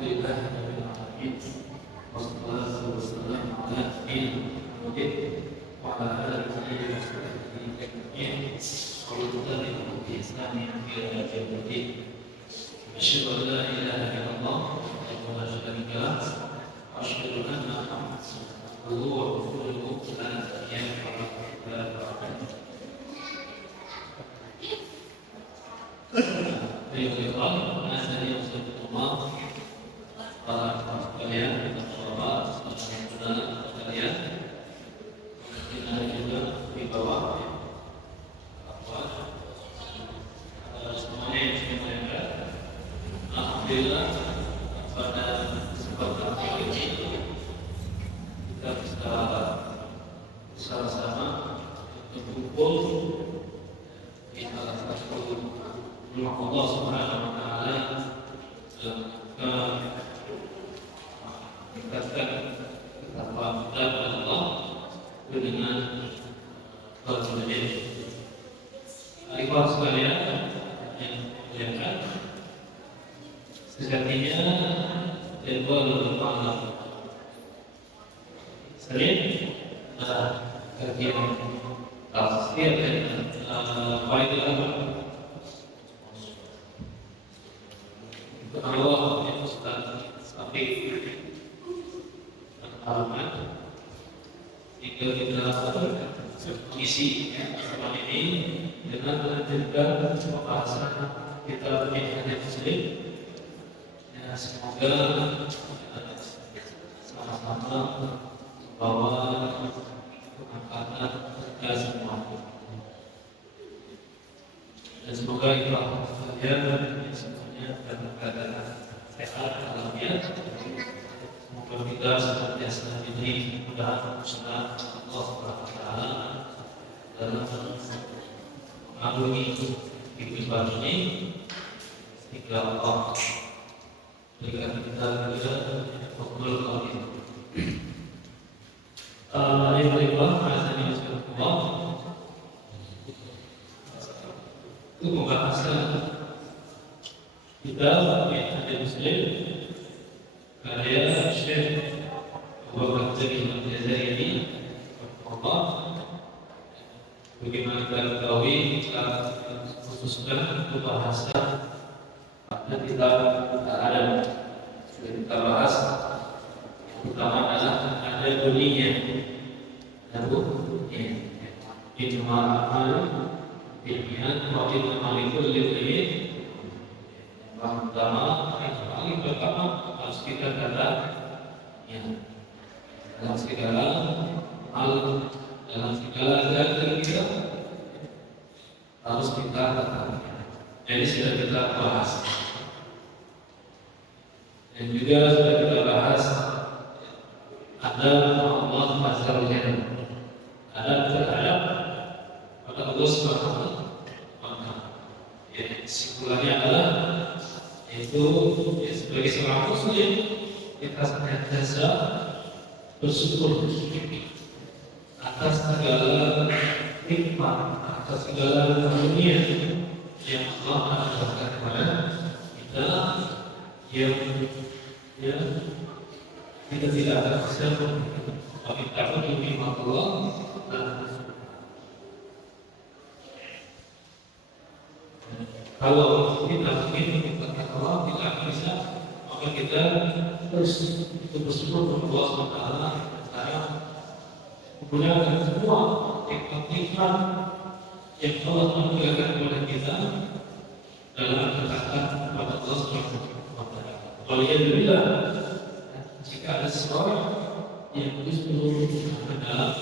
Alhamdulillahirrahmanirrahim. Wassalatu wassalamu ala Muhammad wa ala alihi wa sahbihi ajma'in. Qulubana bi islami ila yaumiddin. Asyhadu an la ilaha illallah wa la syarika lah. Asyhadu anna Muhammadan abduhu wa rasuluhu la ilaha illallah. Beliau asal yang sebetulnya para kalian sahabat saudara kalian kita juga di bawah apa semuanya yang semuanya alhamdulillah pada kesempatan kali ini kita bisa bersama-sama berkumpul di salah satu rumah Allah Subhanahu wa taala dalam meningkatkan ketakwaan kepada Allah dengan berbagai ikhwan sekalian yang dimuliakan. Sejatinya jadwal malam Senin kajian tafsir dan faedah Allah yang Ustaz Afiq halaman hingga kita isi malam ini dengan melanjutkan pembahasan kitab Minhajul Muslim. Ya, semoga sama-sama membawa kemanfaatan bagi semua. Dan semoga ikhwan sekalian semuanya dalam keadaan sehat alamiah. Semoga kita senantiasa diberi kemudahan usaha Allah Subhanahu wa taala dalam mengarungi kehidupan ini, sehingga Allah berikan kita juga hukmul qadim. Yang kedua, azani Allah itu pembahasan kita Minhajul Muslim karya Syekh Abu Bakar Al-Jazairi Allah. Bagaimana kita ketahui kita khususkan pembahasan pada kitab Al-Adab sudah kita bahas. Yang pertama adalah ada bunyinya ijma' amal ilmiah wa ijma' kulli ilmi. Yang pertama harus kita kata dalam segala hal, dalam segala jalan kita harus kita kata. Jadi sudah kita bahas dan juga sudah kita bahas ada Allah Azza wa Jalla, ada terhadap pada Allah Subhanahu wa taala. Kesimpulannya adalah itu sebagai seorang muslim kita senantiasa bersyukur atas segala nikmat, atas segala karunia yang Allah anugerahkan kepada kita, yang kita tidak ada siapa tapi takut nikmat Allah. Kalau kita ingin nikmat Allah tidak akan bisa, maka kita terus bersyukur kepada Allah Subhanahu wa taala. Saya menggunakan semua nikmat yang Allah anugerahkan kepada kita dalam ketaatan kepada Allah Subhanahu wa taala. Alhamdulillah, jika ada seseorang yang justru dalam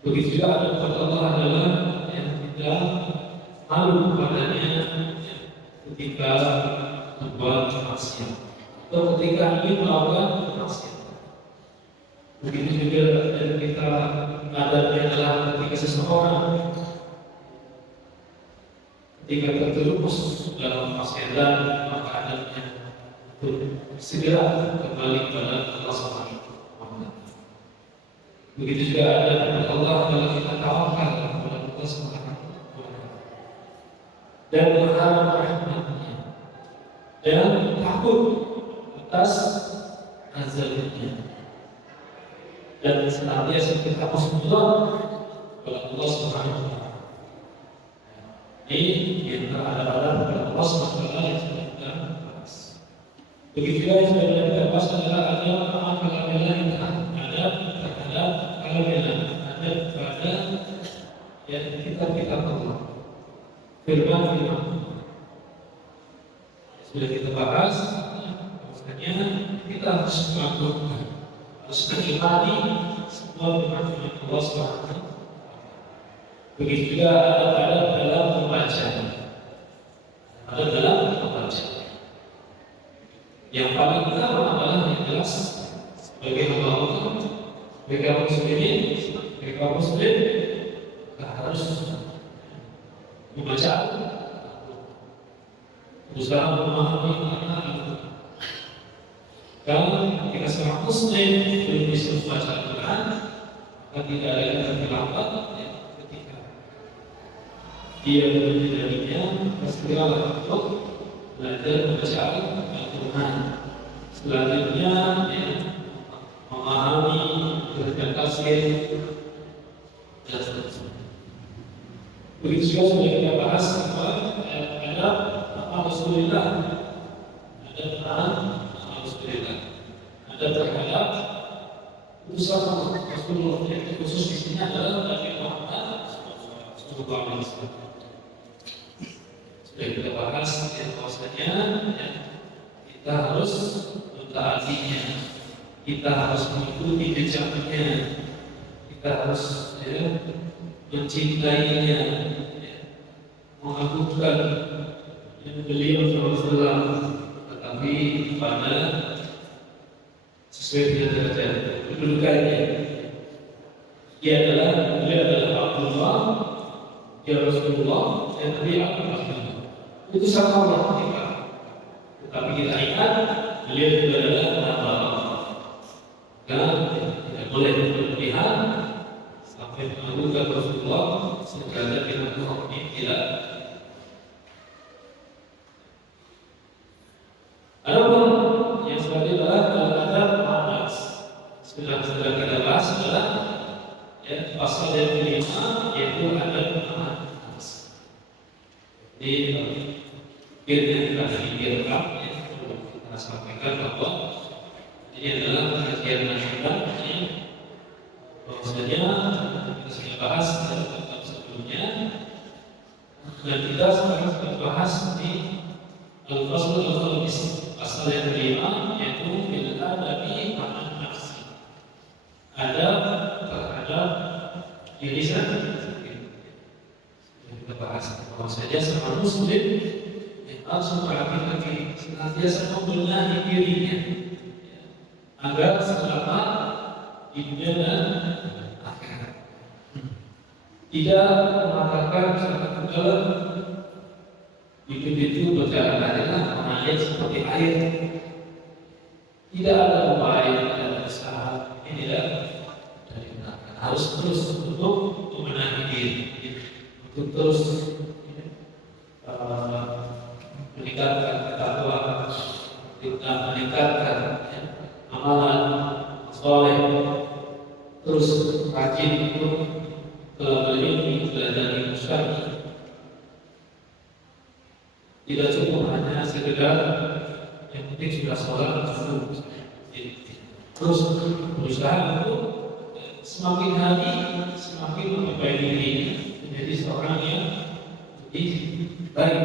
begitu juga ada kepada Allah adalah yang tidak malu kepadanya ketika membuat maksiat atau ketika ingin melakukan maksiat. Begitu juga dan kita adanya adalah ketika seseorang ketika terjerumus dalam maksiatan, maka adanya untuk segera kembali kepada Allah Subhanahu wa taala. Begitu juga ada kepada Allah kalau kita tawakal kepada Allah Subhanahu wa taala dan berharap rahmatnya dan takut atas azabnya dan senantiasa kita bersyukur kepada Allah Subhanahu wa taala. Ini yang terhadap kepada Allah Subhanahu wa taala yang sudah kita bahas. Begitu juga yang sudah kita bahas adalah ada kalamilah yang ada terhadap kalamilah, ada pada yang kita Allah. Firman sudah kita bahas, maksudnya kita harus melakukan, harus mengimani semua firman Allah Subhanahu. Begitu juga ada dalam membaca, ada dalam membaca. Yang paling utama adalah yang jelas sebagai hamba Allah, sebagai kaum muslimin, kita harus membaca, berusaha memahami makna Al-Quran. Kalau ketika seorang muslim belum bisa membaca Al-Quran, maka tidak ada yang terlambat ketika dia menjadinya segala untuk belajar membaca Al-Quran. Selanjutnya memahami dan tafsir dan seterusnya. Begitu juga sudah kita bahas ada Rasulullah, ada peran Rasulullah, ada terhadap utusan Rasulullah yang khusus di sini adalah Nabi Muhammad Sallallahu Alaihi Wasallam. Sudah kita bahas yang bahwasanya kita harus mentaatinya, kita harus mengikuti jejaknya, kita harus mencintainya, mengagungkan beliau SAW, tetapi pada sesuai dengan derajat kedudukannya. Beliau adalah Abdullah, dia Rasulullah, dan Nabi Abdullah. Utusan Allah kita. Tetapi kita ingat beliau juga adalah hamba Allah. Dan tidak boleh berlebihan sampai mengagungkan Rasulullah sederajat dengan Tuhan. Tidak. Adapun yang selanjutnya adalah adab ma'nas. Sudah kita bahas adalah pasal yang kelima, yaitu adab ma'nas. Ini yang telah direkam, kita sampaikan bahwa ini adalah kajian nasional. Bahwasanya kita sudah bahas dalam sebelumnya, dan kita sekarang sudah bahas di Al-Fasl Al-Khamis, pasal yang kelima, yaitu bil adabi ma'an nafsi. Ada terhadap diri sendiri. Kita bahas bahwasanya seorang muslim harus memperhatikan diri, senantiasa membenahi dirinya agar selamat di dunia dan akhirat. Tidak mengatakan satu dalam hidup itu berjalan adalah mengalir seperti air. Tidak ada upaya, tidak ada usaha. Ini tidak dari belakang. Harus terus untuk membenahi diri, untuk terus meningkatkan ketakwaan, meningkatkan amalan soleh, terus rajin untuk belajar ilmu syar'i. Tidak cukup hanya sekedar yang penting sudah sholat cukup. Terus berusaha untuk semakin hari semakin memperbaiki diri menjadi seorang yang lebih baik,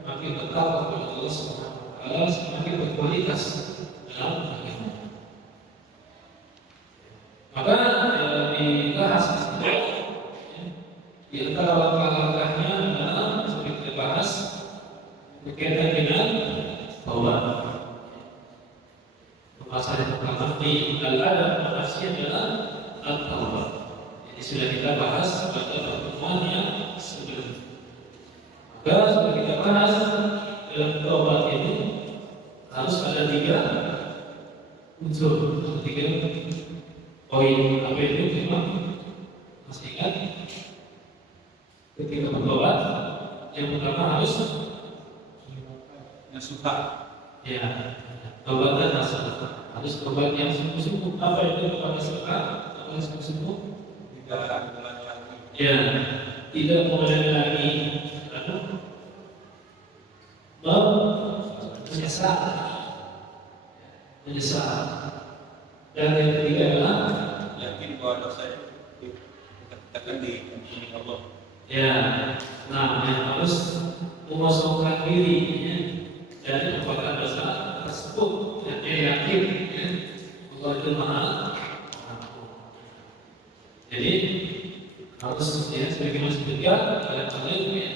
semakin bertakwa kepada Allah Subhanahu wa taala, semakin berkualitas dalam agama. Maka dibahas di antara langkah-langkahnya adalah seperti kita bahas berkaitan dengan taubat. Pasal yang pertama di al-adab ma'asiyah adalah at-taubat. Jadi sudah kita bahas pada pertemuan yang sebelumnya. Maka sudah kita bahas dalam taubat ini harus ada 3 unsur, 3 poin. Apa itu? Memang masih ingat? Ketika bertobat, yang pertama harus nasuha. Ya, tobatan nasuh. Harus tobat yang sungguh-sungguh. Apa itu tobat nasuh? Tobat yang sungguh-sungguh? Tidak mengulangi lagi. Ya, tidak mengulangi lagi. Lalu menyesal, menyesal. Dan yang ketiga adalah Yakin bahwa dosa itu dikatakan di Allah. ya, nah yang harus mengosongkan diri ya, dari perbuatan dosa tersebut dan dia yakin ya, bahwa itu maha. Jadi harus ya sebagaimana sebutkan oleh alim ya,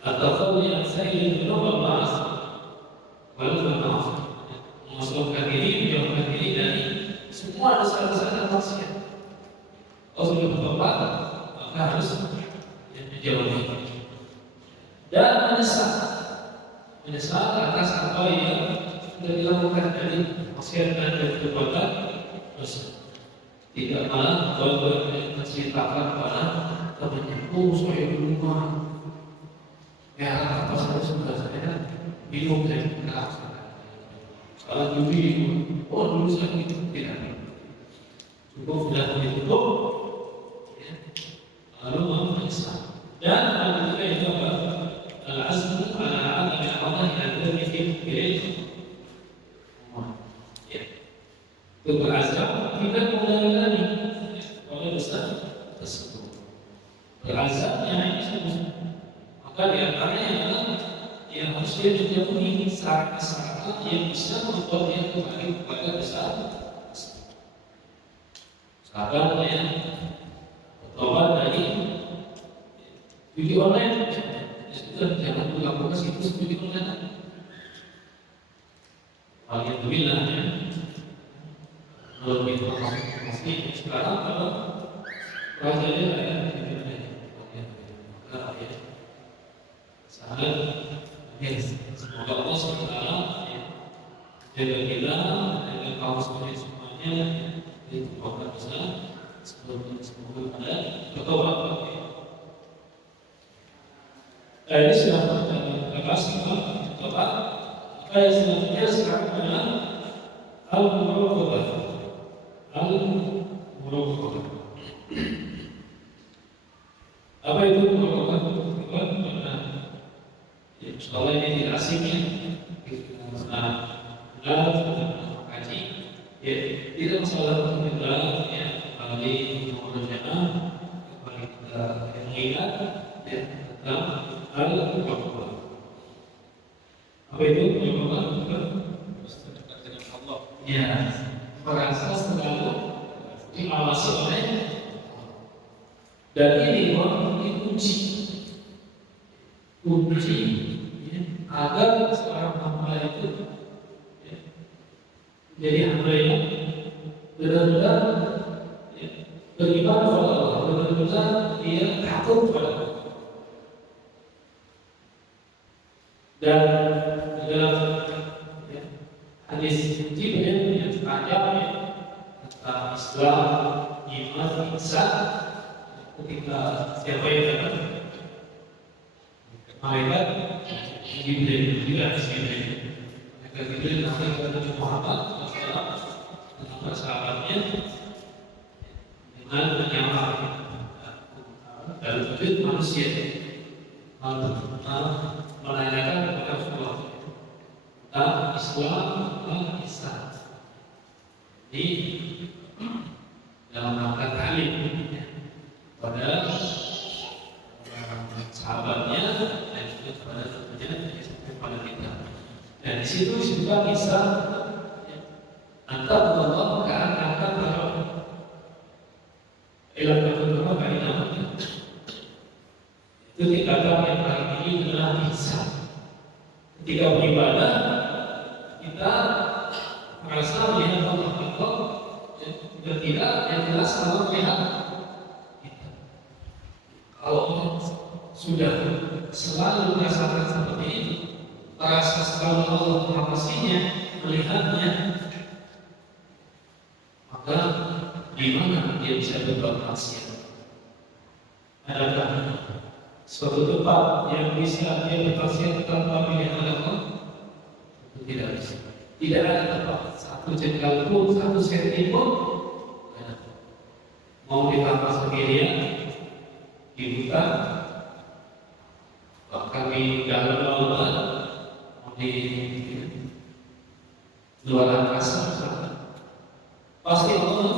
atau kalau yang saya ingin berubah lalu bermaaf, mengosongkan diri, menjauhkan diri dari semua dosa-dosa dan maksiat. Kalau sudah bertobat, maka harus menjauhi dan menyesal atas apa yang sudah dilakukan dari maksiat dan dari perbuatan dosa. Tidak malah menceritakan kepada temannya, oh saya dulu mah ya apa saya bingung saya kalau judi oh dulu saya itu tidak cukup sudah ditutup ya. Lalu mau menyesal dan yang ketiga itu apa al-azmu ala adami Allah yang ada di diri ya itu berazam tidak mengulangi lagi oleh dosa tersebut berazamnya ini semua maka di antaranya adalah yang harus dia menjauhi syarat-syarat yang bisa membuat dia kembali kepada dosa. Sekarang ya, bertobat dari judi online, sudah jangan melakukan situs judi online. Alhamdulillah ya, kalau kita masih sekarang kalau pelajarannya ya, sangat yes. Semoga Allah SWT jaga kita, jaga kaum semuanya dari perbuatan dosa. Semoga ada bertobat. Ini sudah lepas bertobat. Maka yang selanjutnya sekarang adalah al-muraqabah. Al-muraqabah. Apa itu muraqabah? Soalnya ini tidak asing ya, kaji, ya tidak masalah untuk kita ya kembali mengulangi kembali kita mengingat ya tentang hal berubah. Apa itu berubah? Dekat dengan Allah. Ya, merasa selalu diawasi oleh dan ini kunci agar seorang hamba itu ya, jadi hamba yang benar-benar ya, beriman kepada Allah, benar-benar dia takut kepada Allah. Dan dalam ya, hadis Jibril yang panjang ya, tentang Islam, iman, ihsan, ketika siapa yang dapat malaikat Jibril juga Jibril. Malaikat Jibril nanti kepada Muhammad bersama sahabatnya dengan menyamar dalam wujud manusia menanyakan kepada Rasulullah tentang Islam dan ihsan. Jadi dalam rangka ta'lim pada sahabatnya dan juga kepada tentunya kepada kita. Dan di situ juga bisa antara Allah akan terhadap ilmu kedua kali namanya. Itu tingkatan yang paling tinggi adalah ihsan. Ketika beribadah kita merasa melihat Allah dan tidak yang jelas Allah melihat kita. Kalau sudah selalu merasakan seperti itu, merasa selalu Allah mengawasinya, melihatnya, maka di mana dia bisa berbuat maksiat? Adakah suatu tempat yang bisa dia bermaksiat tanpa pilihan Allah? Tidak ada tempat satu jengkal pun, satu senti pun mau ditambah sendirian di hutan, bahkan di dalam lautan, di luar angkasa, pasti Allah.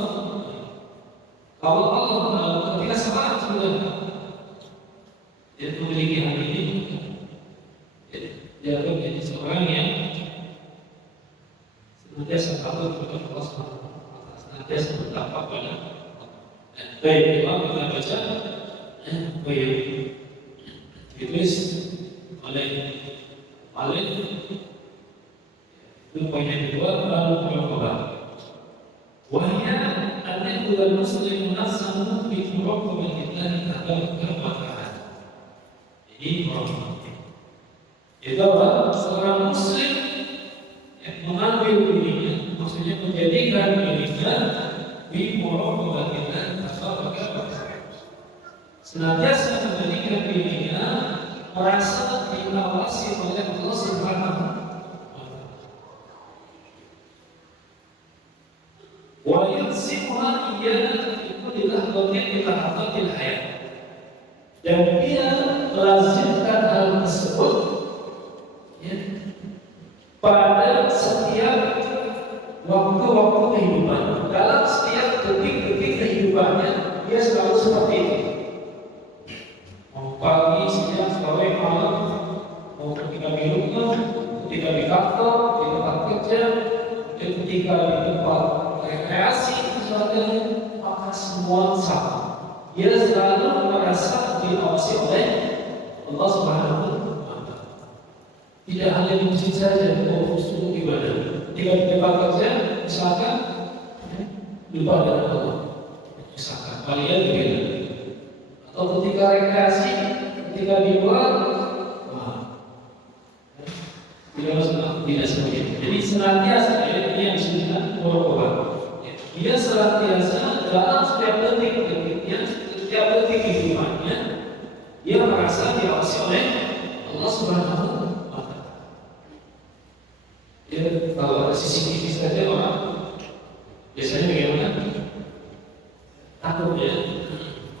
Kalau Allah ketika sekarang sudah dia memiliki hati ini, dia akan menjadi seorang yang senantiasa takut kepada Allah SWT, senantiasa bertakwa pada Allah. Baik, kita baca baik ditulis oleh itu poin yang kedua, lalu muraqabah. Wahya an-nabiyul muslim nafsuhu bi muraqabatillahi tabaraka wa ta'ala. Ini muraqabah. Itu adalah seorang muslim yang mengambil dirinya, maksudnya menjadikan dirinya bi muraqabatillahi tabaraka wa ta'ala. Senantiasa menjadikan dirinya merasa diawasi oleh Allah Subhanahu wa ta'ala. Wa yunsimuha iyana fi kulli lahzatin min lahzatil hayat. Dan dia melazimkan hal tersebut ya, pada setiap waktu-waktu kehidupan. Dalam setiap detik-detik kehidupannya, dia selalu seperti itu. Mau pagi, siang, sore, malam, mau ketika di rumah, ketika di kantor, di tempat kerja, ketika di tempat rekreasi, maka semua sama. Dia selalu merasa diawasi oleh Allah Subhanahu wa ta'ala. Tidak hanya di masjid saja, khusus ibadah. Ketika di tempat kerja, misalkan lupa dengan Allah, misalkan kalian begitu. Atau ketika rekreasi, ketika di luar, tidak seperti itu. Jadi senantiasa ini yang disebut muraqabah. Dia senantiasa dalam setiap detik-detiknya, setiap detik kehidupannya, dia merasa diawasi oleh Allah Subhanahu wa ta'ala. Ya, kalau ada CCTV saja orang biasanya bagaimana? Takut ya,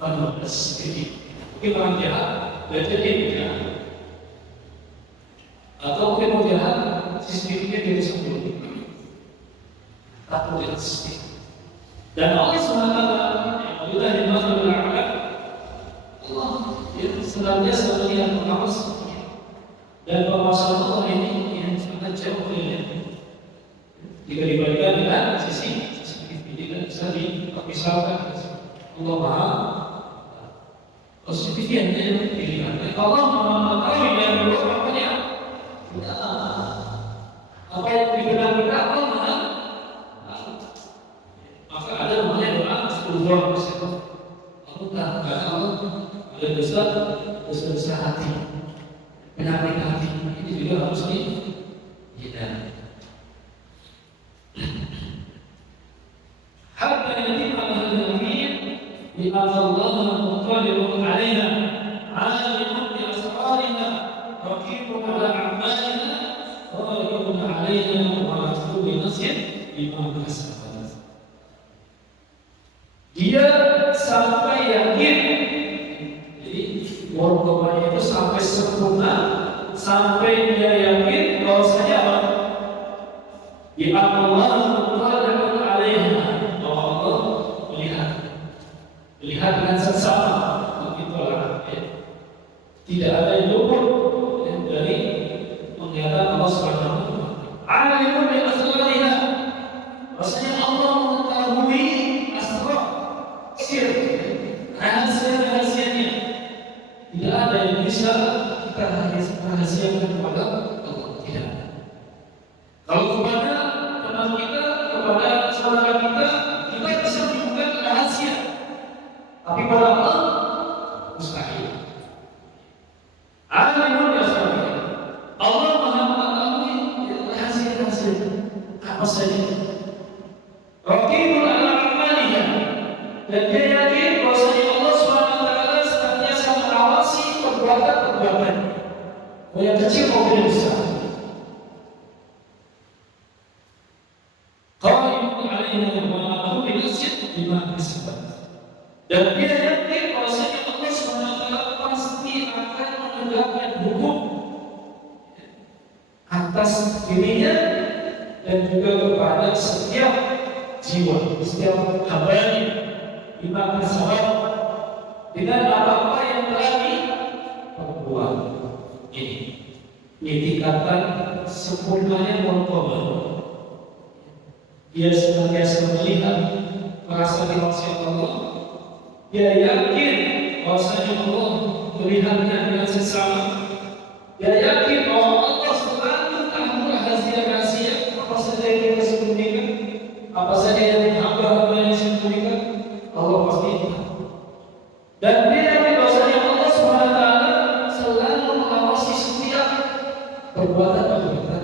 ada CCTV. Mungkin orang jahat, belajar dia atau mungkin orang jahat, CCTV-nya dia bisa bunuh. Takut dengan CCTV. Dan Allah SWT apabila dimaksud dengan Allah senantiasa melihat pengawas dan pengawasan Allah ini yang sangat jauh dari jika dibandingkan dengan sisi tidak bisa dipisahkan. Allah Maha positif yang dilihat. Allah mengetahui yang buruk apanya. Apa yang dikenal kita Allah Maha. Maka ada namanya doa astagfirullah. Allah ada dosa hati, penyakit hati. Ini juga harus dihindari. Hatta yatim al-hadamiyah bi Allah muqaddirun 'alaina 'alimun bi asrarina raqibun 'ala a'malina ghalibun 'alaina wa mas'ulun bi nasyin bima kasabat. Dia sampai yakin, jadi muraqabahnya itu sampai sempurna, sampai dia yakin bahwasanya apa? Di Allah muqaddirun 'alaiha, bahwa Allah melihat dengan seksama. Begitulah ya. Tidak ada yang luput dari penglihatan Allah Subhanahu wa ta'ala. 'Alimun bi asrariha, bahwasanya Allah mengetahui rahasia-rahasianya. Tidak ada yang bisa kita rahasiakan kepada Allah. Tidak. Kalau kepada teman kita, kepada saudara kita, kita bisa menemukan rahasia. Tapi pada Allah mustahil. Alimun bi asrariha. Allah Maha mengetahui rahasia-rahasia apa saja. Raqibun 'ala a'maliha. Dan dia yakin bahwasanya Allah SWT senantiasa mengawasi perbuatan-perbuatan, mau yang kecil maupun yang besar. yang binasib bima kasabat. Dan dia yakin bahwasanya Allah SWT pasti akan menegakkan hukum atas dirinya dan juga kepada setiap jiwa, setiap hambanya bima kasabat, dengan apa-apa yang telah diperbuat. Ini ditingkatkan sempurnanya muraqabah. Dia senantiasa melihat, merasa dimaksud Allah. Dia yakin bahwasanya Allah melihatnya dengan seksama. Dia yakin bahwa Allah selalu tahu rahasia-rahasia apa saja yang kita sembunyikan, apa saja yang hamba-hamba yang sembunyikan, Allah pasti tahu. Dan dia yakin bahwasanya Allah SWT selalu mengawasi setiap perbuatan-perbuatan.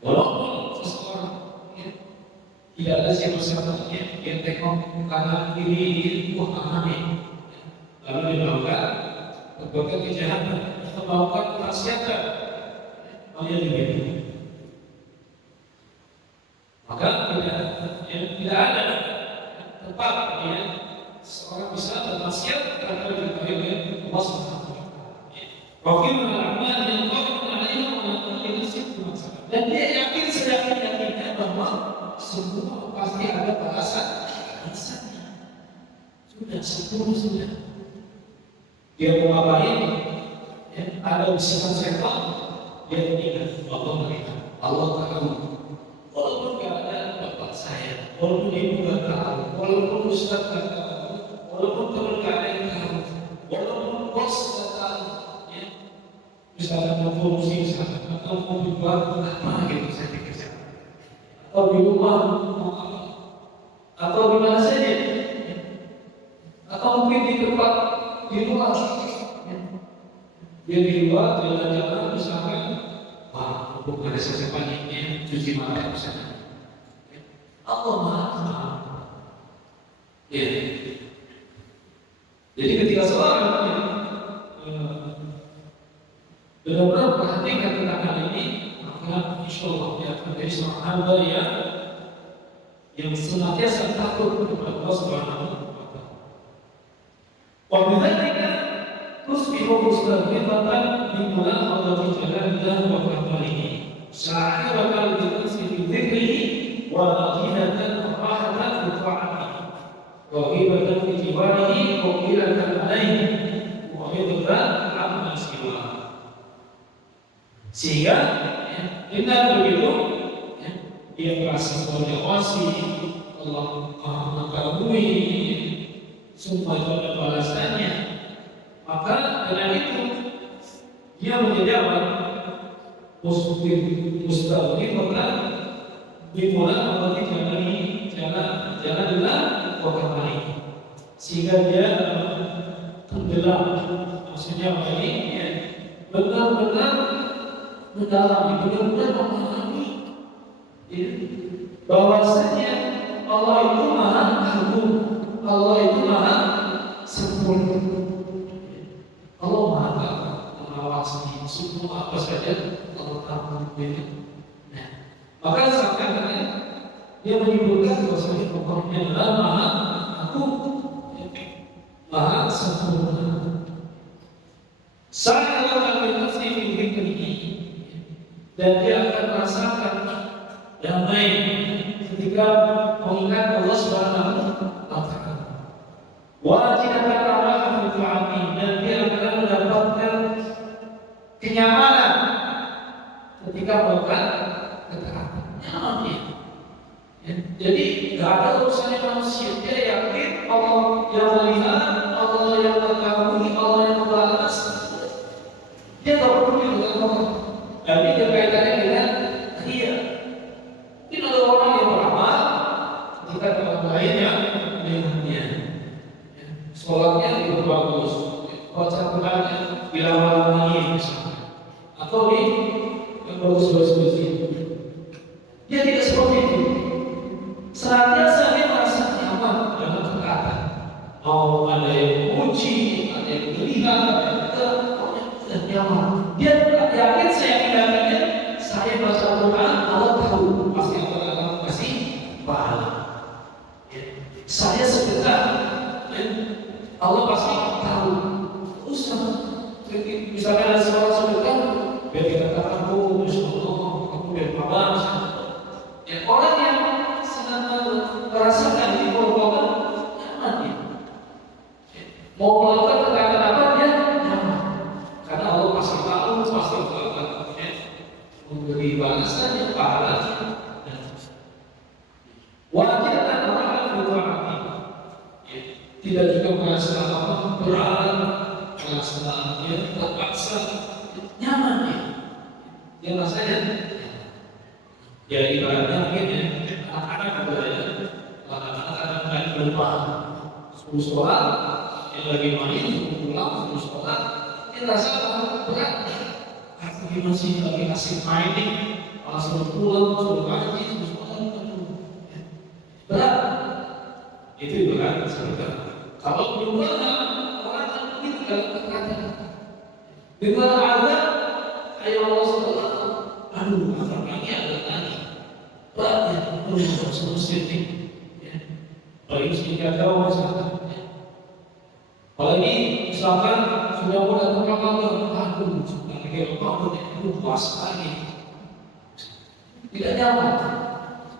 Walaupun seseorang tidak ada siapa-siapa yang tengok kanan kiri aman, lalu dia melakukan perbuatan kejahatan atau melakukan kemaksiatan, dia begitu. Maka tidak ada tempat seorang bisa bermaksiat karena diketahui oleh Allah Subhanahu wa taala. Raqibul a'mal yang qa'imun 'alaiha wa yaqulu nasib masalah. Dan dia yakin seyakin-yakinnya bahwa semua pasti ada balasannya. Sudah sempurna sudah. Dia mau ngapain? Ada bisikan setan, dia ingat Allah melihat, Allah tahu. Walaupun tidak ada bapak saya, walaupun ibu tidak tahu, walaupun ustaz tidak tahu, walaupun teman tidak ada yang tahu, walaupun bos tidak tahu, misalnya mau korupsi misalnya, atau mau dibuat apa gitu saya pikir saya, atau di rumah mau apa, atau di mana saja, atau mungkin di tempat di luar, dia di luar jalan-jalan misalkan, wah, bukan ada sesepannya cuci mata misalnya. Allah Maha. Ya. Jadi ketika seorang benar-benar perhatikan tentang hal ini, maka insya Allah dia akan menjadi seorang hamba yang senantiasa takut kepada Allah Subhanahu wa taala. Wa bidzalika tusbihu mustaqimatan bi mulaqati jalalillah wa kamalihi. Sya'iratan bi dzikrihi wa radinatan wa rahatan bi ta'atihi. Wa ghibatan bi jiwarihi wa qilatan alaihi wa hidran amma siwa. Sehingga dengan begitu dia merasa bahwa dia wasi, Allah Maha mengetahui, semua itu ada balasannya. Maka dengan itu dia menjadi apa? Mustaqim maka dimulai memiliki jalan kembali, sehingga dia tenggelam. Maksudnya apa ini? Benar-benar mendalami, benar-benar memahami bahwasanya Allah itu Maha Agung, Allah itu Maha Sempurna. Allah Maha mengawasi semua apa saja Allah tahu. Nah, maka seakan-akan dia menyebutkan bahwasanya pokoknya adalah Maha Agung, Maha Sempurna. Saya akan nafsi fi dzikrihi, dan dia akan merasakan damai ketika mengingat Allah Subhanahu wa taala. Wajib akan fi dan dia akan mendapatkan kenyamanan ketika melakukan ketaatan. Nyaman dia. Jadi tidak ada urusannya manusia. Dia yakin Allah yang melihat, Allah yang mengetahui, Allah yang membalas. Dia tak perlu dengan Allah. Dan ini kaitannya dengan dia. Mungkin ada orang yang beramal ketika orang lain yang melihatnya. Sholatnya itu bagus, baca Qurannya bila malam ini misalnya, atau di yang bagus-bagus itu. Dia tidak seperti itu. Senantiasa dia merasa nyaman dengan ketaatan. Mau ada yang memuji, ada yang melihat, ada yang nyaman. Dia yakin saya yakinnya saya baca Quran, Allah tahu Ketika kita katakan, oh, Masya Allah, aku berpahala. Ya, orang yang sedang merasakan di bawah nyaman dia. Mau melakukan ketaatan apa dia nyaman. Karena Allah pasti tahu, pasti akan memberi balasan yang pahala. Wajar kan orang berdoa, tidak juga merasa apa berat, merasa terpaksa, nyaman dia. Dia rasanya, ya ibaratnya mungkin ya anak-anak juga ya, anak-anak kan berupa sepuluh sekolah, yang lagi main, pulang sepuluh sekolah, dia rasa berat. Aku gimana sih lagi asik main nih, langsung pulang, suruh ngaji, suruh sekolah, berat. Itu berat sebentar. Kalau belum pernah, orang akan begitu kalau berkata dengan azab, ayat Allah SWT, aduh, azab ini ada lagi. Beratnya, selesai ini. Apalagi sedikit jauh misalkan. Apalagi misalkan sudah mau datang Ramadan, aduh, sudah kayak Ramadan, aduh, puas lagi. Tidak nyaman.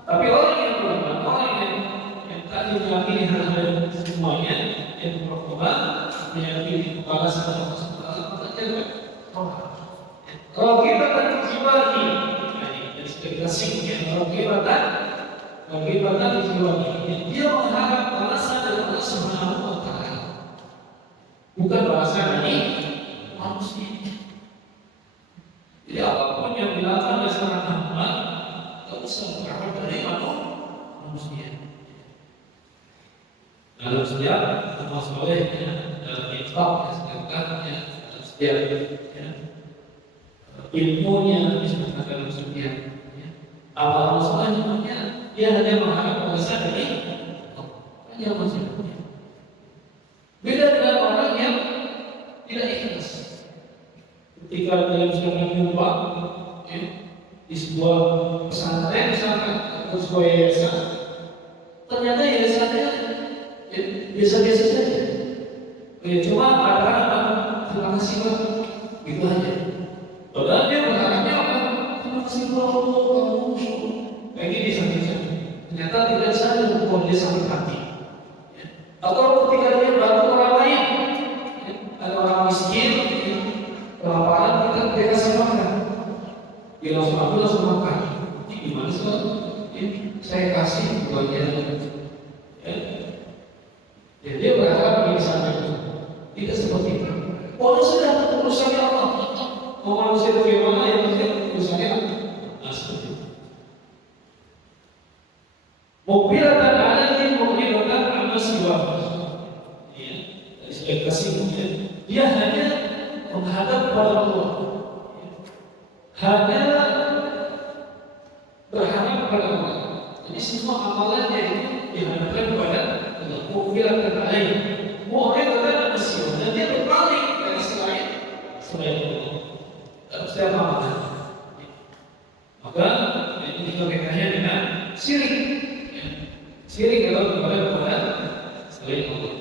Tapi orang yang beriman, orang yang tadi meyakini hal-hal semuanya, yang berkorban, meyakini balasan Allah SWT, kalau kita terjiwani, jadi spekulasi mungkin kalau kita terjiwani, dia mengharap balasan dari Allah SWT, bukan balasan dari manusia. Jadi apapun yang dilakukan oleh seorang hamba, tak usah berharap dari manusia. Dalam setiap amal soleh, dalam infak, dalam setiap ilmunya, misalnya dalam setiap amal solehnya, dia hanya mengharap balasan dari Allah masih punya. Beda dengan orang yang tidak ikhlas. Ketika dia misalnya menyumbang di sebuah pesantren, misalkan atau sebuah yayasan, ternyata yayasannya biasa-biasa saja. Ya, cuma katakan terima kasih Pak, gitu aja. Padahal dia berharapnya apa? Terima kasih Pak, Allah, kayak gini sakit-sakit. Ternyata tidak sadar bahwa dia sakit hati. Atau ketika dia bantu orang lain, ada orang miskin, kelaparan, kita kasih makan. Dia langsung ambil, langsung makan. Ini gimana sih? Saya kasih bagian. Ya, dia berharap begini sampai itu. Tidak seperti itu. Orang sudah urusannya Allah. Mau manusia itu bagaimana yang penting urusannya Allah. Seperti itu. Mukbiratan alaihi mukbiratan amma siwa. Ya, ekspektasi mungkin. Dia hanya menghadap kepada Allah. Hanya berharap kepada Allah. Jadi semua amalannya itu dihadapkan kepada Allah. Mukbiratan alaihi. Mukbiratan amma siwa. Dan dia berpaling dari selain Allah. Dalam setiap amalan. Maka ini dikaitkannya dengan syirik. Syirik adalah kepada selain Allah.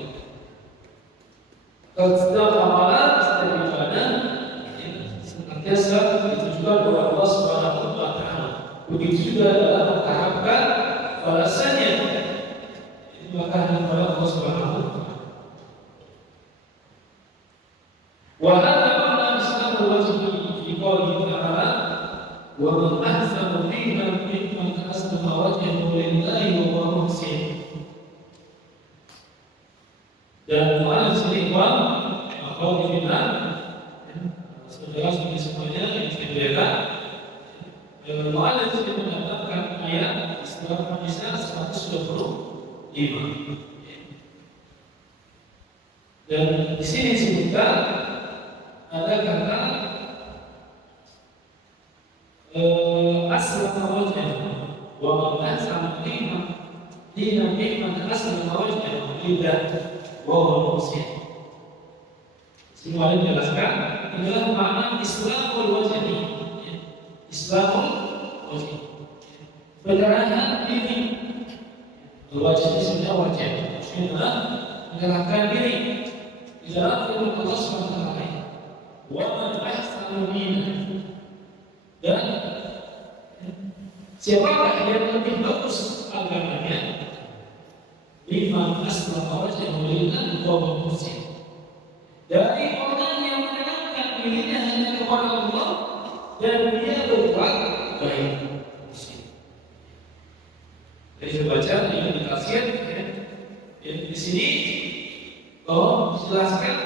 Setiap amalan, setiap ibadah senantiasa ditujukan kepada Allah Subhanahu wa Ta'ala. Begitu juga dalam mengharapkan balasannya, maka kepada Allah Subhanahu wa Ta'ala. Wa hadza ma'na Islam wajib fi qawlihi ta'ala wa man ahsanu dinan mimman aslama wajhahu lillahi wa huwa muhsin. Dan mu'alif sendiri kalau dibilang saudara semuanya yang berbeda, mu'alif sendiri mendapatkan ayat Surah An-Nisa 125. Dan di sini disebutkan ada kata aslama wajhahu wa man ahsana dinan mimman aslama wajhahu lillahi wa huwa muhsin. Semua dijelaskan adalah makna Islamul wajhi. Islamul wajhi. Penyerahan diri. Wajah ini sebenarnya wajah. Adalah menyerahkan diri di dalam firman Allah SWT. Wa man ahsanu dinan. Siapakah yang lebih bagus agamanya? 15 orang yang mulia kaum muslim. Dari orang yang menyerahkan dirinya hanya kepada Allah dan dia berbuat baik. Jadi saya baca ini di tafsir di sini dijelaskan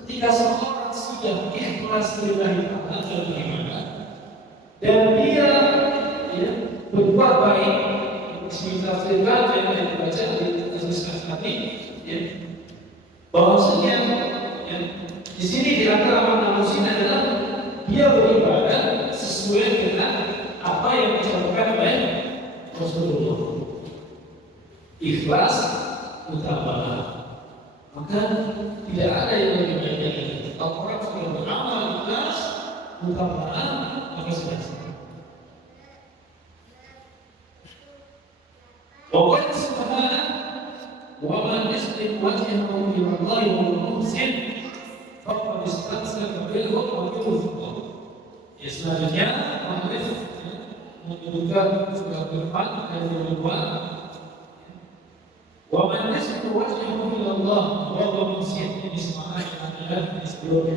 ketika seorang sudah ikhlas lillahi ta'ala dalam beribadah dan dia berbuat baik, bismillahirrahmanirrahim yang dibaca di tulisan tadi, bahwasanya di sini di antara makna muslim adalah dia beribadah sesuai dengan apa yang disampaikan oleh Rasulullah. Ikhlas utama. Maka tidak ada yang lebih baik dari itu. Kalau orang sudah beramal ikhlas utama, maka sudah. وقال سبحانه ومن يسلم وجهه الى الله وهو محسن فقد استمسك بالعروة الوثقى. Selanjutnya Muhammad menyebutkan surat Al-Fat ayat 22. ومن يسلم وجهه الى الله وهو محسن ini semakna dengan ayat sebelumnya.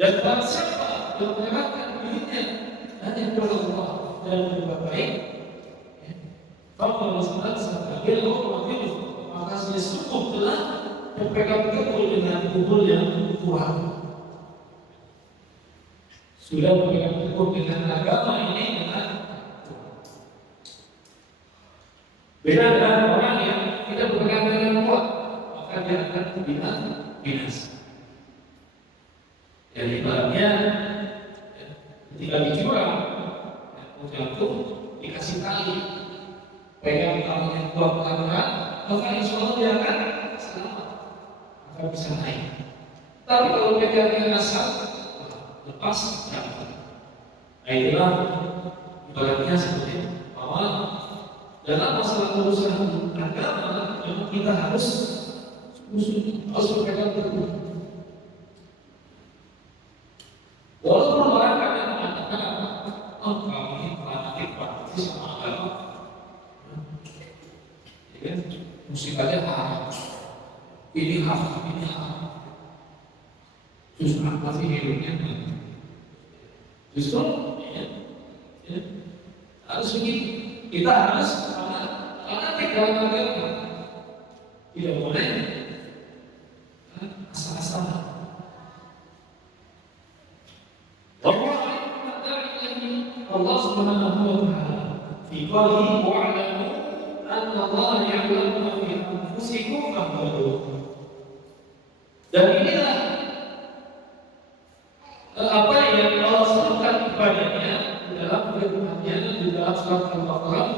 Dan barang siapa yang menyerahkan dirinya hanya kepada Allah dan berbuat baik, maka dia cukup telah berpegang teguh dengan kubur yang kuat. Sudah berpegang teguh dengan agama ini dengan beda dengan orang yang tidak berpegang dengan kuat, maka dia akan binasa. Jadi ibaratnya ketika dijual, jatuh dikasih tali. Pegang kamu yang kuat berat, maka insya Allah dia akan selamat, akan bisa naik. Tapi kalau pegang yang asal, lepas jatuh. Nah itulah ibaratnya seperti bahwa dalam masalah urusan agama, memang kita harus berpegang teguh. Walaupun orang kadang mengatakan, kamu ini fanatik praktis sama agama. Musikannya haram, ini haram, ini haram. Justru masih hidupnya justru harus begitu. Kita harus karena dalam agama tidak boleh asal-asalan. Allah Subhanahu wa taala fi qawlihi wa'lamu anna Allah ya'lamu ma fi anfusikum fahdaruh. Dan inilah apa yang Allah sebutkan kepadanya dalam firman-Nya di dalam surat Al-Baqarah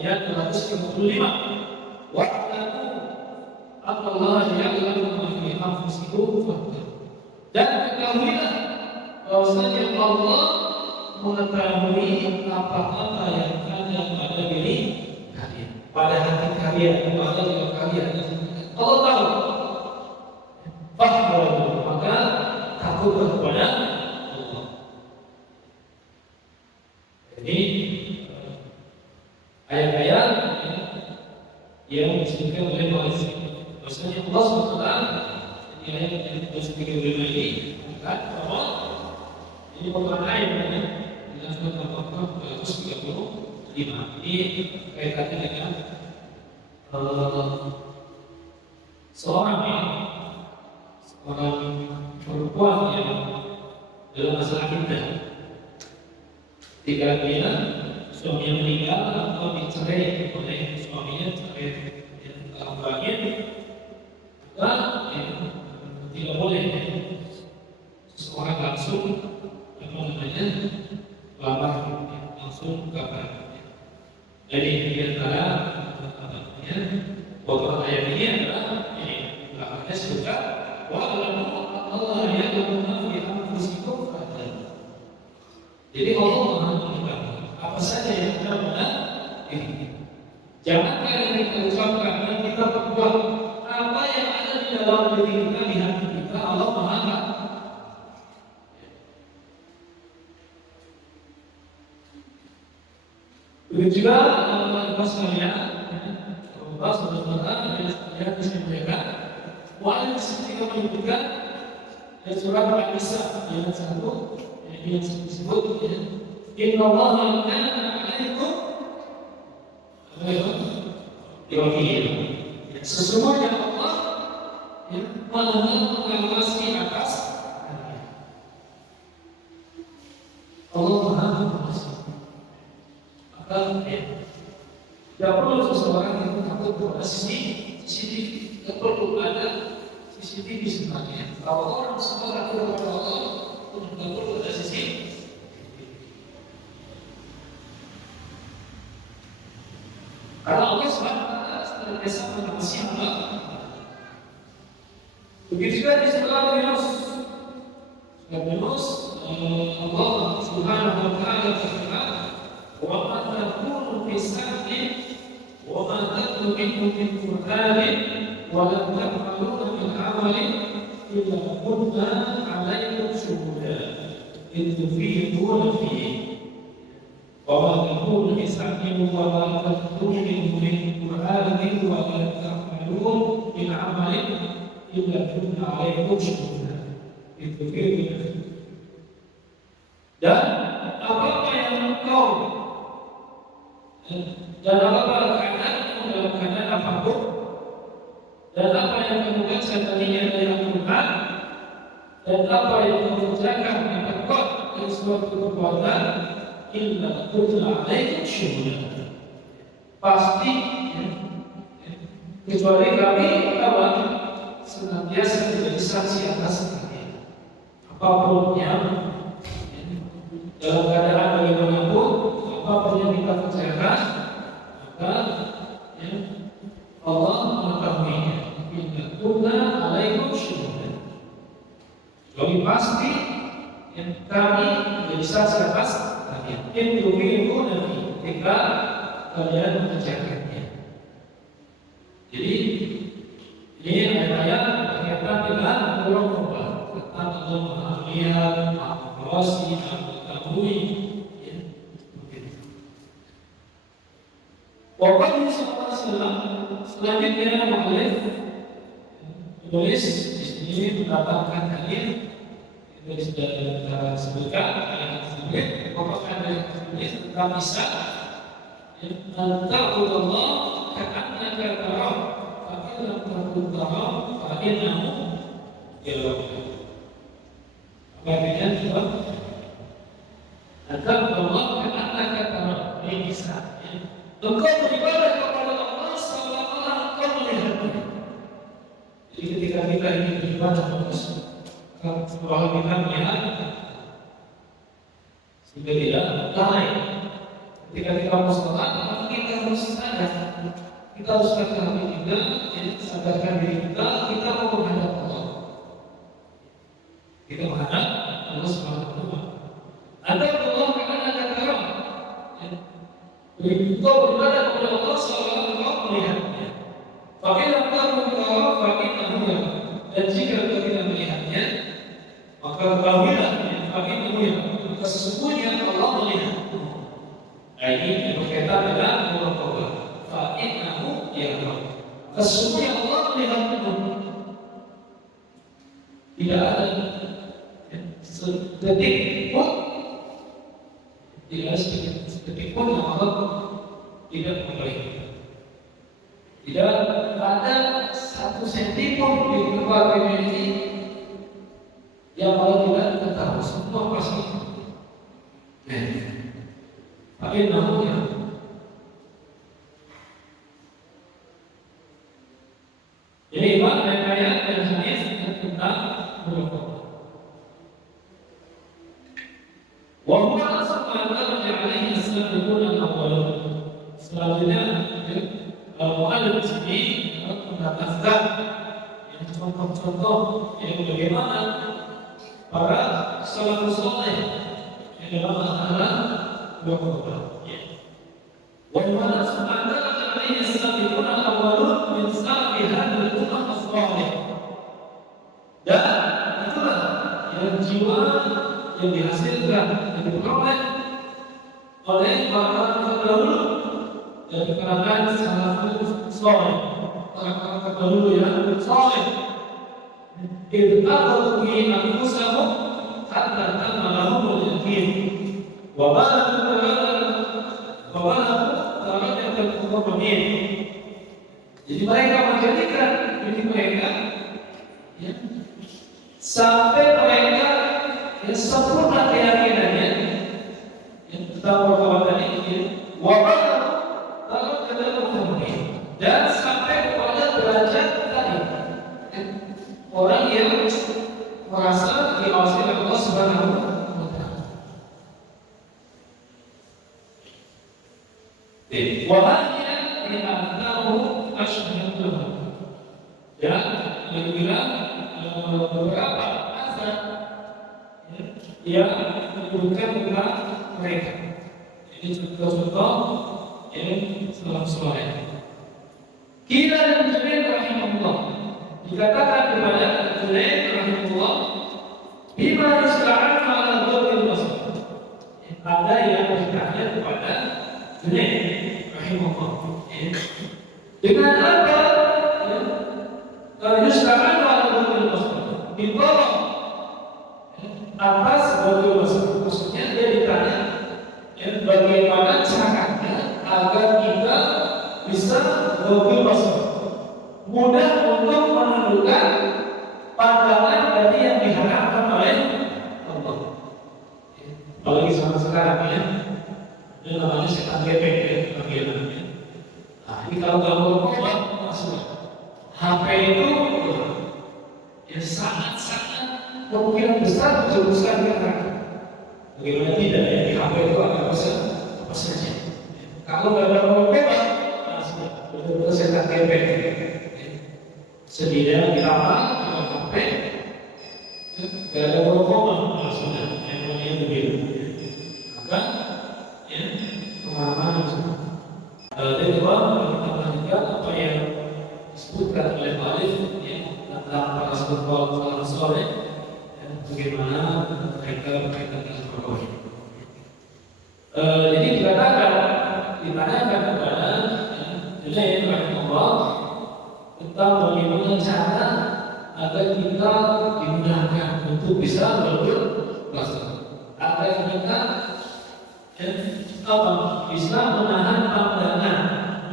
ayat 255. Wa'lamu anna Allah ya'lamu ma fi anfusikum fahdaruh. Dan ketahuilah bahwasanya Allah mengetahui apa-apa yang ada pada diri kalian, pada hati kalian, pada diri kalian. Allah tahu. Fahdaruh, maka takutlah kepada Allah. Jadi ayat-ayat yang disebutkan oleh manusia, bahwasanya Allah SWT di ayat yang disebutkan oleh ini mengatakan bahwa ini merupakan ayat dengan surat Al-Baqarah 235. Ini kaitannya dengan seorang perempuan yang dalam masalah iddah, ketika dia suaminya meninggal atau dicerai oleh suaminya, cerai berakhir, maka tidak boleh seseorang langsung lamar langsung kabar. Jadi di antara beberapa ayat ini adalah belakangnya sebutkan Allah ya'lamu ma fi anfusikum fahdaruh. Jadi Allah Maha mengetahui apa saja yang ada pada diri kita. Jangan kalian kita ucapkan dan kita berbuat apa yang ada di dalam diri kita, di hati kita, Allah Maha tahu. Begitu juga lepas kalian, Allah Subhanahu yang disebutkan, walaupun ketika menyebutkan dan surat Al-Nisa ayat 1 yang disebut Inna Allah kana 'alaikum wakil. Sesungguhnya Allah mengawasi atas kalian. Allah Maha mengawasi. Maka tidak perlu seseorang yang takut kepada CCTV. Tidak perlu ada CCTV sebenarnya. Kalau orang semua takut kepada Allah, tidak perlu ada CCTV. Karena Allah senantiasa mengawasi hamba. Begitu juga di surah Yunus. Surah Yunus, Allah Subhanahu wa taala berfirman, "Wa ma takunu fi sa'in wa ma tatlu minhu min Qur'anin wa la ta'maluna min 'amalin illa kunna 'alaikum shuhuda idh tufiduna fihi." وما تكون لسعي وما تكون من قرآن ولا تعملون من عمل إلا كنا عليكم شهودا إذ تفيضون فيه. Dan apakah yang engkau dan apakah keadaanmu dalam keadaan apapun dan apa yang kamu baca tadinya dari Al-Quran dan apa yang kamu kerjakan yang tekot dari suatu perbuatan illa kunna 'alaikum syuhuda. Pasti kecuali kami senantiasa menjadi saksi atas kalian. Apapun yang dalam keadaan bagaimanapun, apapun yang kita kerjakan, maka Allah mengetahuinya. Illa kunna 'alaikum syuhuda. Jadi pasti yang kami menjadi saksi atas itu minggu nanti ketika kalian mengerjakannya. Jadi ini ayat-ayat berkaitan dengan muraqabah, tentang Allah Maha melihat, Maha mengawasi, Maha mengetahui. Pokoknya selanjutnya menulis di sini mendatangkan kalian. Ini sudah kita sebutkan pokoknya dari ini tentang Isa ta'budallah ka'annaka tarahu fa in lam takun tarahu fa innahu yaraka. Artinya coba ta'budallah ka'annaka tarahu. Ini Isa. Engkau beribadah kepada Allah seolah-olah engkau melihatnya. Jadi ketika kita ingin beribadah seolah kita melihat sehingga tidak lalai. Ketika kita mau sholat, maka kita harus sadar. Kita harus ketahui juga, sadarkan diri kita mau menghadap Allah. Kita menghadap Allah Subhanahu wa taala. Ada Allah karena ada karam. Engkau beribadah kepada Allah seolah engkau melihatnya. Fakirlah kamu tahu, fakirlah. Dan jika engkau tidak melihatnya, maka ketahuilah, fakirlah. Sesungguhnya Allah melihat. Nah, ini berkaitan dengan muraqabah. Fa innahu yarah. Sesungguhnya Allah melihat. Tidak ada sedetik pun, tidak ada sedetik pun yang Allah tidak melihat. Tidak ada satu senti pun di tempat ini yang Allah tidak ketahui. Semua pasti. Tapi namanya jadi ayat-ayat dan hadis tentang muraqabah. Wa huwa asma alaihi as-sabiqun al-awwalun. Selanjutnya al-mu'allif sini mendatangkan yang contoh-contoh yang bagaimana para salafus saleh dalam masalah muraqabah. Wa subhanahu alaihi as-sabiqun al-awwalun min salafi hadhihi al-ummah as-salih. Dan itulah yang jiwa yang dihasilkan dan diperoleh oleh orang-orang terdahulu dari kalangan salafus saleh, orang-orang terdahulu yang saleh. Idqaqu bi anfusahum hatta tamma lahumul yaqin wa balaghu darajatan muqarrabin. Jadi mereka menjadikan diri mereka ya, sampai mereka ya, sempurna keyakinannya ya, tentang perbuatan ini ya, wa balaghu darajatan muqarrabin, dan sampai kepada derajat tadi ya, orang yang merasa diawasi oleh Allah Subhanahu wa taala. Wa hanya li'annahu asyhadu ya, yang bilang beberapa azab yang menyebutkan tentang mereka. Ini contoh-contoh yang salah soleh. Kita dan Junaid rahimahullah dikatakan kepada Junaid rahimahullah, bima yusra'an ala dhul basar. Ada yang bertanya kepada Junaid rahimahullah, dengan apa yusra'an ala dhul basar, ditolong atas dhul basar. Maksudnya dia ditanya bagaimana caranya agar kita bisa dhul basar, mudah untuk menentukan pandangan dari yang diharapkan oleh Allah. Apalagi zaman sekarang ya, ini namanya setan gepeng ya, panggilannya. Nah, ini kalau kamu berubah masuk HP itu ya sangat-sangat kemungkinan besar menjerumuskan ke neraka. Bagaimana tidak ya, di HP itu akan bisa apa saja. Kalau nggak ada orang bebas, betul-betul setan gepeng. Sedihnya ditambah dengan HP, gak ada program maksudnya, yang begitu. Maka, ya, kemana-mana maksudnya. Dan kedua, kita lanjutkan apa yang disebutkan oleh Alif, ya, tentang para sahabat soleh, bagaimana mereka dalam berdoa. Jadi dikatakan, ditanyakan kepada Junaid rahimahullah tentang bagaimana cara agar kita dimudahkan untuk bisa berbahasa, agar kita bisa menahan pandangan,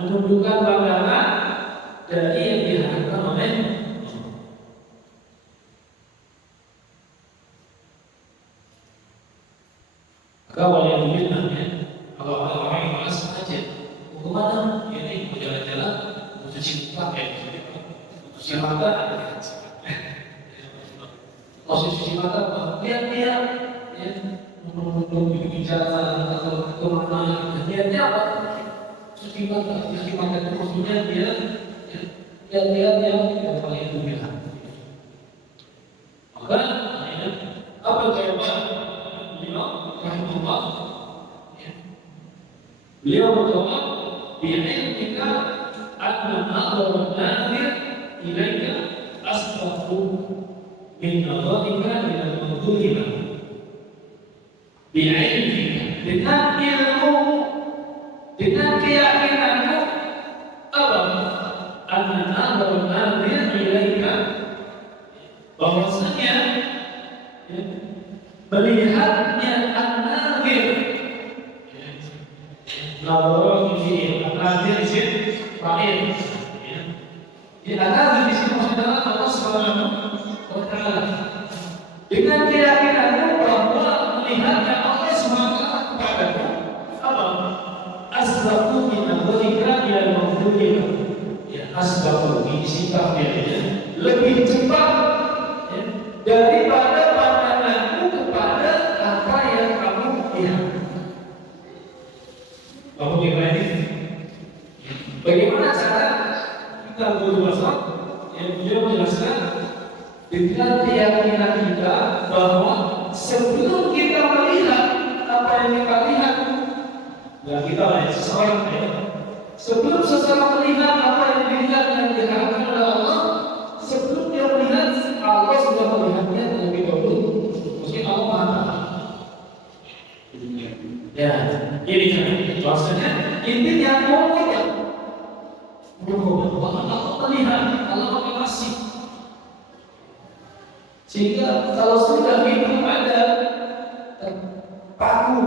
menundukkan pandangan dari yang diharapkan oleh Allah. Maka walian bilang ya, kalau ada orang yang malas saja, mau kemana? Ini mau jalan-jalan, mau cuci muka ya. Cuci mata, posisi mata, lihat-lihat, ya, menunduk bicara atau kemana, lihatnya apa? Cuci mata itu maksudnya dia lihat-lihat yang paling itu bilang. Maka apa jawaban beliau? Rahimahullah. Beliau menjawab, bi'ilmika anna nadhara nadir ilaika asbaqu min nadharika ila madhurika. Bi'ilmika, dengan ilmu, dengan keyakinanmu, apa? Anna nadhara nadir ilaika, bahwasanya melihatnya an-nadir, nadhara ini an-nadir di sini fa'il. Jadi an-nadir di sini maksudnya Allah Subhanahu wa taala. Dengan keyakinanmu bahwa melihatnya Allah Subhanahu wa taala kepadamu, apa? Asbaqu min nadharika ila mawdudika. Ya, asbaqu di sini kafirnya lebih cepat ya, daripada pandanganmu kepada apa yang kamu lihat. Kamu gimana ini? Bagaimana cara kita berbahasa? Yang beliau menjelaskan dengan keyakinan kita bahwa sebelum kita melihat apa yang kita lihat, dan kita lihat seseorang ya, sebelum seseorang melihat apa yang dilihat yang diharapkan oleh Allah, sebelum dia melihat, Allah sudah melihatnya terlebih dahulu. Mungkin Allah Maha Tahu. Ya. Jadi bahasanya intinya muraqabah. Muraqabah Allah melihat, Allah mengawasi. Sehingga kalau sudah itu ada terpaku,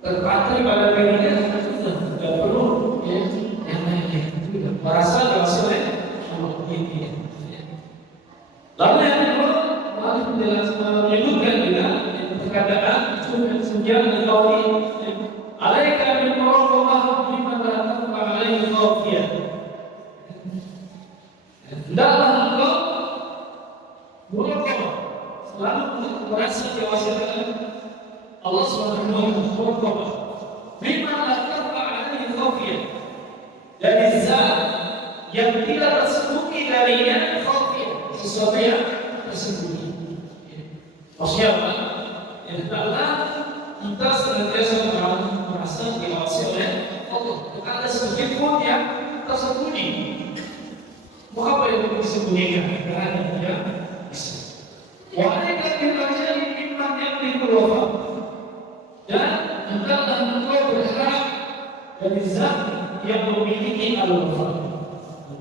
terpatri pada dirinya, sudah tidak perlu ya yang lainnya. Sudah merasa bahwasanya Allah ini. Lalu yang kedua, Allah menyebutkan juga perkataan Sufyan Al-Thawri, alaika bil muraqabah mimman la taqwa alaihi khafiyah. Hendaklah engkau muraqabah, selalu merasa bahwasanya Allah Subhanahu wa taala muraqabah mimman la taqwa alaihi khafiyah, dari zat yang tidak tersembunyi darinya khafiyah, sesuatu yang tersembunyi. Maksudnya apa? Hendaklah kita senantiasa merasa diawasi oleh Allah. Tidak ada sedikit pun yang tersembunyi. Mau apa yang disembunyikan? Tidak ada yang bisa. Walaupun kita iman yang dikeluarkan, dan hendaklah engkau berharap dari zat yang memiliki al-wafa.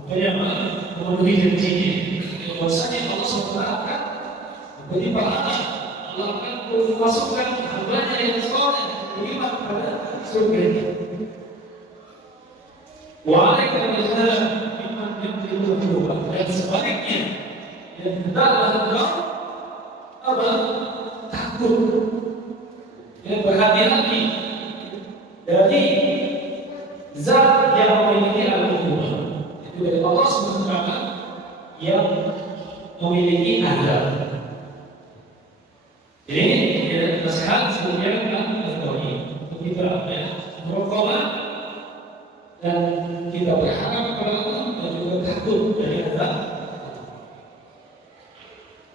Bagaimana memenuhi janjinya? Bahwasanya Allah SWT akan memberi pahala. Allah akan memasukkan hambanya yang soleh beriman kepada surga. Waalaikumsalam iman yang dilupakan. Dan sebaliknya, yang hendaklah engkau apa? Takut, yang berhati-hati dari zat yang memiliki al-quwwah. Itu dari Allah SWT yang memiliki azab. Jadi nasihat sebelumnya kan kita muraqabah dan kita berharap kepada Allah dan juga takut dari azab.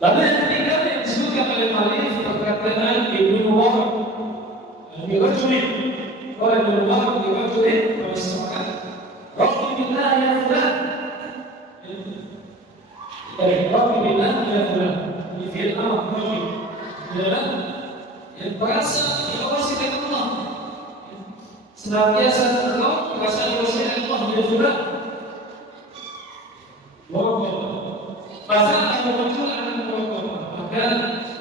Lalu yang ketiga yang disebutkan oleh Malik perkataan Ibnu Umar dirajulin oleh Ibnu Umar dirajulin bersepakat Rabbi billah ya fulan, dari Rabbi billah ya fulan di fi'il amr Rabbi adalah yang merasa diawasi oleh Allah, senantiasa engkau merasa diawasi oleh Allah dia juga muraqabah. Pasal yang muncul akan muraqabah, maka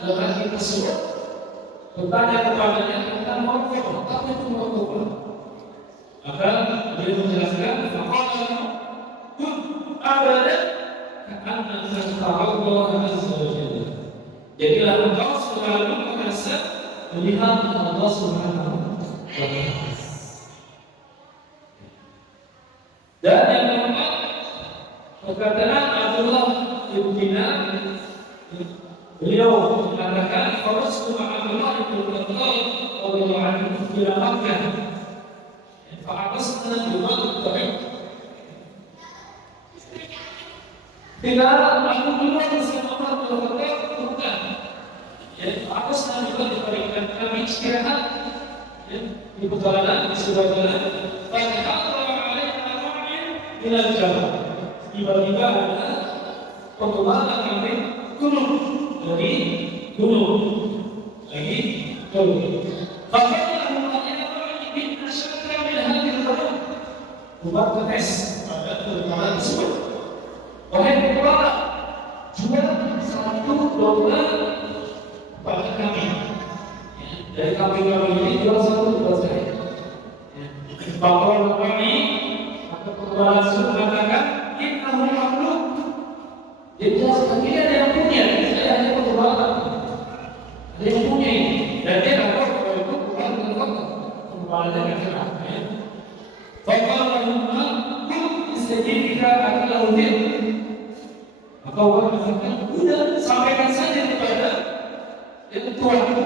lelaki tersebut bertanya kepadanya tentang muraqabah, apa itu muraqabah? Maka dia menjelaskan, faqala kun abadan ka'annaka ta'awwala azza wa jalla. Jadilah engkau selalu merasa melihat Allah Subhanahu wa taala. Dan yang keempat, perkataan Abdullah bin Dinar, beliau mengatakan Rasul Abdullah bin Dinar radhiyallahu anhu ila Makkah. Fa'asna biwaqt tabiq. Bila Abdullah bin Dinar bukan. Ya, Fa'asna biwaqt tabiq, kami istirahat di perjalanan, di sebuah jalan. Fa'adha alaina ra'in ila al-jabal. Tiba-tiba ada penggemar kami turun dari gunung lagi turun. Fakirlah mulanya ra'in bin asyaka min hadil qadam. Buat tes pada penggemar tersebut. Wahai penggemar, jual $1 pada kami. Dari kambing-kambing ini jual $1 saja. Bahwa kami atau penggemar tersebut mengatakan innahu makhluk. Dia jelaskan ini ada yang punya, saya hanya penggemar. Ada yang punya ini, dan dia tak tahu kalau itu bukan penggemar. Penggemarnya tak kira. Fakal Muhammad kun istajibika adalah wujud. Maka orang mengatakan, udah sampaikan saja kepada Tuhanmu,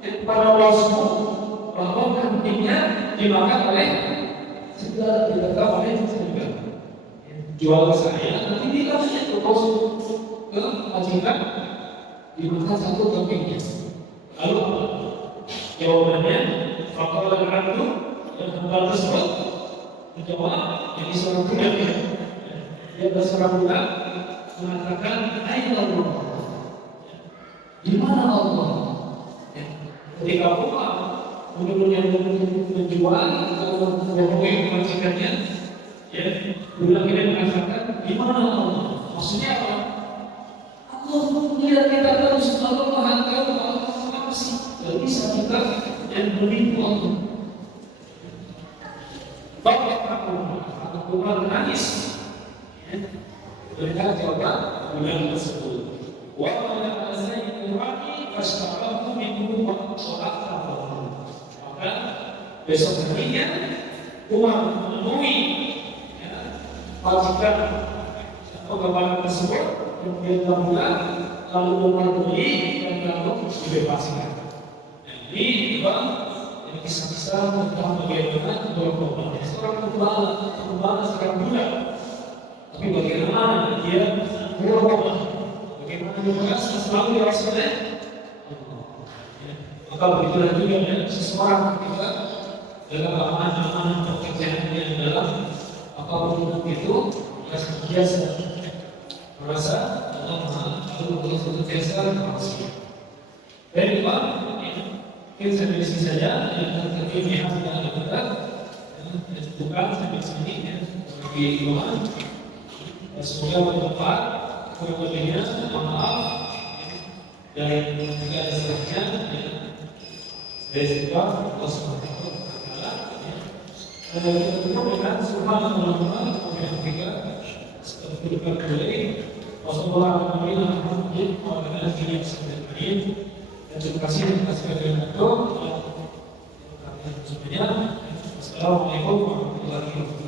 kepada wasmu, bahwa kambingnya dimakan oleh segala dimakan oleh segala. Jual saya, nanti dia kasih terus ke majikan dimakan satu kambingnya. Lalu apa? Jawabannya, fakal al-abdu yang hamba tersebut menjawab yang disuruh budak. Dia berserah budak mengatakan, aina Allah? Di mana Allah? Ketika Umar kemudian menjual atau membohongi majikannya, ya, kemudian kita mengatakan gimana Allah? Maksudnya apa? Allah melihat kita terus, Allah Maha Tahu, Allah Maha Kasih, tidak bisa kita yang menipu Allah. Bapak aku keluar nangis, melihat jawaban bulan tersebut. Wa mana azai Qurani fashtarahu minhu wa akthar. Maka besok harinya Umar menemui majikan atau kawan tersebut, kemudian pulang, lalu Umar beli dan lalu dibebaskan. Ini juga kisah-kisah tentang bagaimana kedua korban. Seorang kembali seorang budak, tapi bagaimana dia berubah, bagaimana dia merasa selalu dirasanya. Maka begitulah juga ya, seseorang ketika dalam amanah-amanah pekerjaannya dalam apapun itu, biasa merasa Allah Maha senantiasa mengasihi. Dan juga mungkin sampai sini saja yang terkini hanya kita bukan sampai sini ya bagi doa. Semoga bermanfaat. Kurang lebihnya mohon maaf dan jika ada salahnya saya istighfar Allah Subhanahu wa taala. Kita tutup dengan subhanallah wa bihamdihi astaghfiruka wa atubu ilaik. Wassalamualaikum warahmatullahi wabarakatuh. Dan terima kasih kepada Anda semuanya. Assalamualaikum warahmatullahi wabarakatuh.